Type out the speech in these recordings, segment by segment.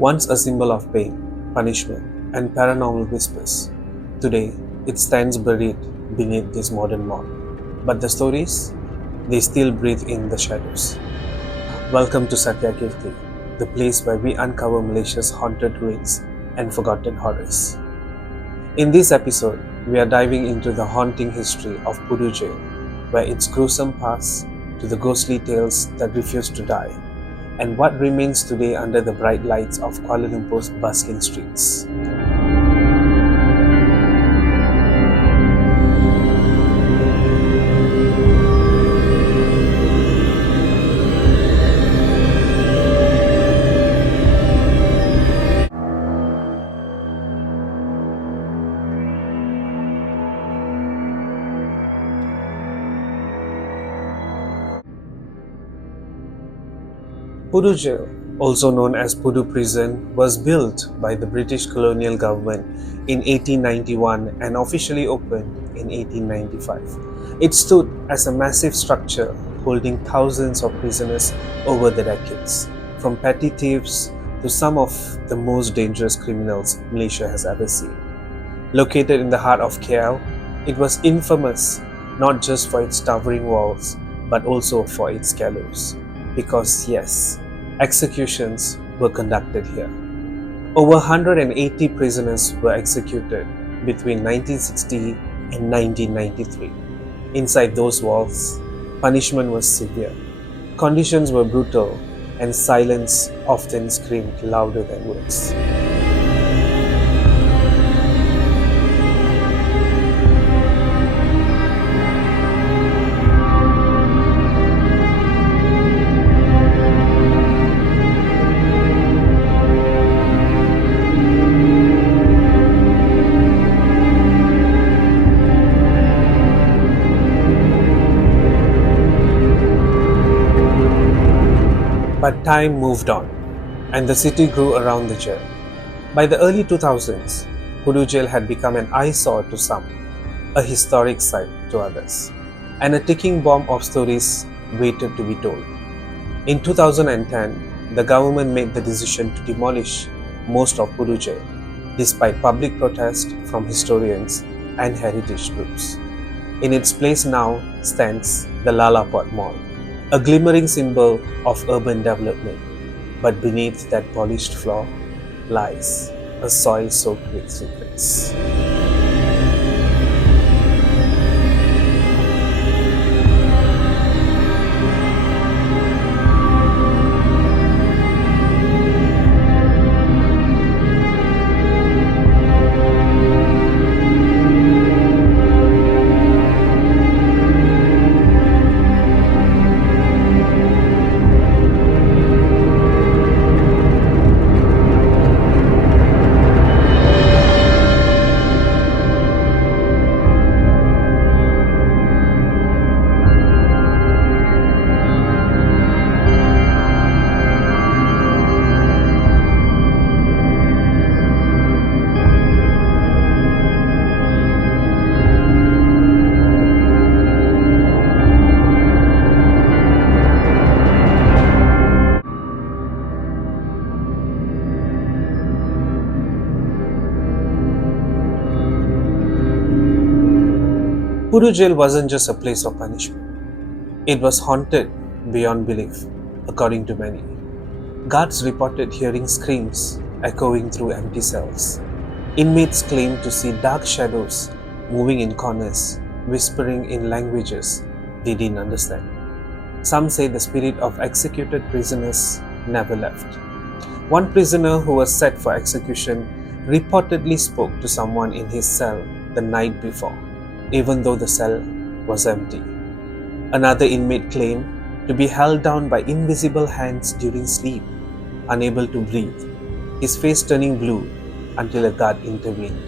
Once a symbol of pain, punishment, and paranormal whispers, today it stands buried beneath this modern mall. But the stories, they still breathe in the shadows. Welcome to Sathiya Kirti, the place where we uncover Malaysia's haunted ruins and forgotten horrors. In this episode, we are diving into the haunting history of Pudu Jail, where its gruesome past to the ghostly tales that refuse to die, and what remains today under the bright lights of Kuala Lumpur's bustling streets. Pudu Jail, also known as Pudu Prison, was built by the British colonial government in 1891 and officially opened in 1895. It stood as a massive structure holding thousands of prisoners over the decades, from petty thieves to some of the most dangerous criminals Malaysia has ever seen. Located in the heart of KL, it was infamous not just for its towering walls, but also for its gallows. Because yes, executions were conducted here. Over 180 prisoners were executed between 1960 and 1993. Inside those walls, punishment was severe, conditions were brutal, and silence often screamed louder than words. But time moved on, and the city grew around the jail. By the early 2000s, Pudu Jail had become an eyesore to some, a historic site to others, and a ticking bomb of stories waited to be told. In 2010, the government made the decision to demolish most of Pudu Jail, despite public protest from historians and heritage groups. In its place now stands the Lalaport Mall, a glimmering symbol of urban development, but beneath that polished floor lies a soil soaked with secrets. Pudu Jail wasn't just a place of punishment. It was haunted beyond belief, according to many. Guards reported hearing screams echoing through empty cells. Inmates claimed to see dark shadows moving in corners, whispering in languages they didn't understand. Some say the spirit of executed prisoners never left. One prisoner who was set for execution reportedly spoke to someone in his cell the night before, even though the cell was empty. Another inmate claimed to be held down by invisible hands during sleep, unable to breathe, his face turning blue until a guard intervened.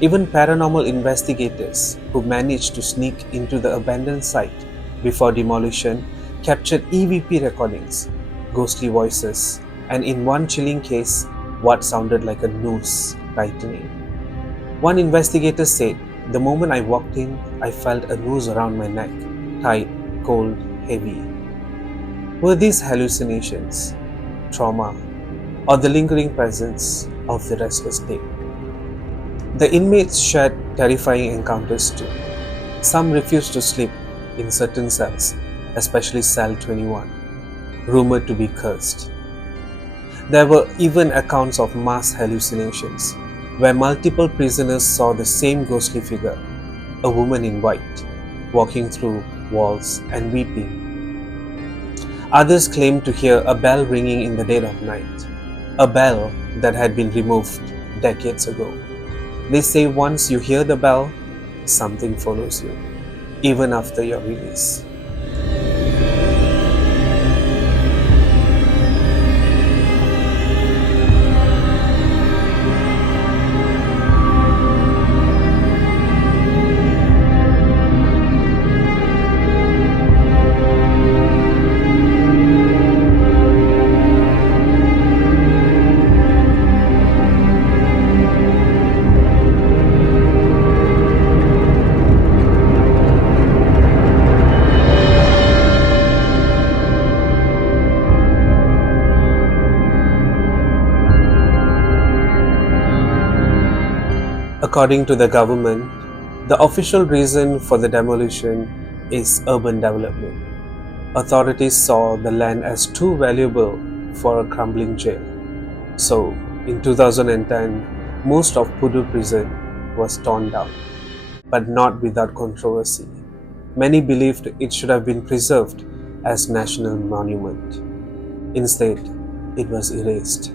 Even paranormal investigators who managed to sneak into the abandoned site before demolition captured EVP recordings, ghostly voices, and in one chilling case, what sounded like a noose tightening. One investigator said, "The moment I walked in, I felt a noose around my neck, tight, cold, heavy." Were these hallucinations, trauma, or the lingering presence of the restless dead. The inmates shared terrifying encounters too. Some refused to sleep in certain cells, especially cell 21, rumored to be cursed. There were even accounts of mass hallucinations, where multiple prisoners saw the same ghostly figure, a woman in white, walking through walls and weeping. Others claimed to hear a bell ringing in the dead of night, a bell that had been removed decades ago. They say once you hear the bell, something follows you, even after your release. According to the government, the official reason for the demolition is urban development. Authorities saw the land as too valuable for a crumbling jail. So, in 2010, most of Pudu prison was torn down, but not without controversy. Many believed it should have been preserved as national monument. Instead, it was erased.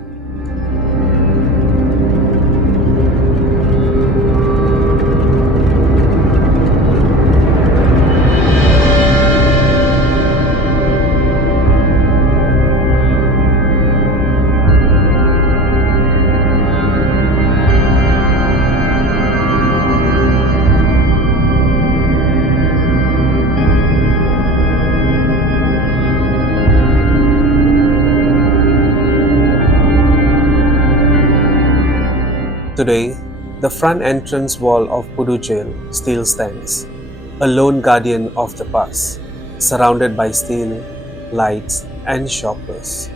Today, the front entrance wall of Pudu Jail still stands, a lone guardian of the past, surrounded by steel, lights, and shoppers.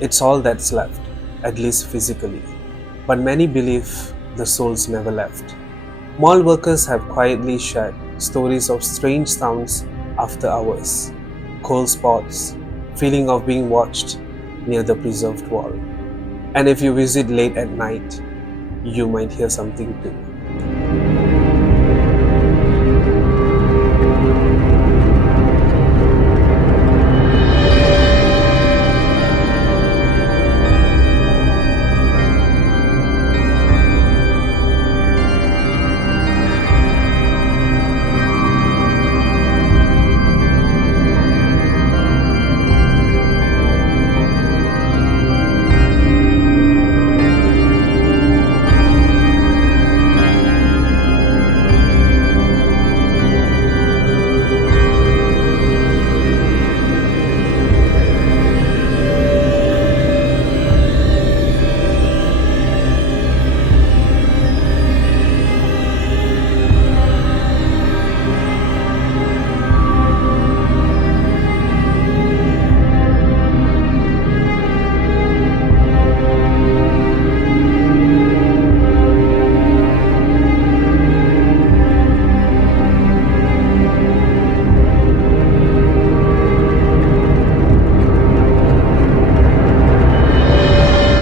It's all that's left, at least physically, but many believe the souls never left. Mall workers have quietly shared stories of strange sounds after hours, cold spots, feeling of being watched near the preserved wall. And if you visit late at night, you might hear something too.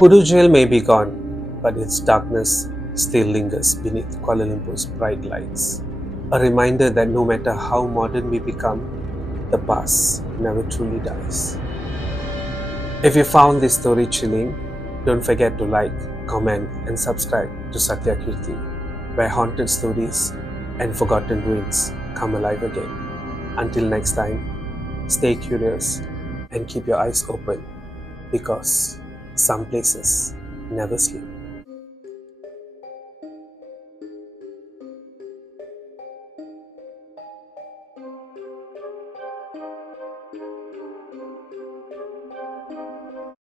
Pudu Jail may be gone, but its darkness still lingers beneath Kuala Lumpur's bright lights. A reminder that no matter how modern we become, the past never truly dies. If you found this story chilling, don't forget to like, comment, and subscribe to Sathiya Kirti, where haunted stories and forgotten ruins come alive again. Until next time, stay curious and keep your eyes open, because some places never sleep.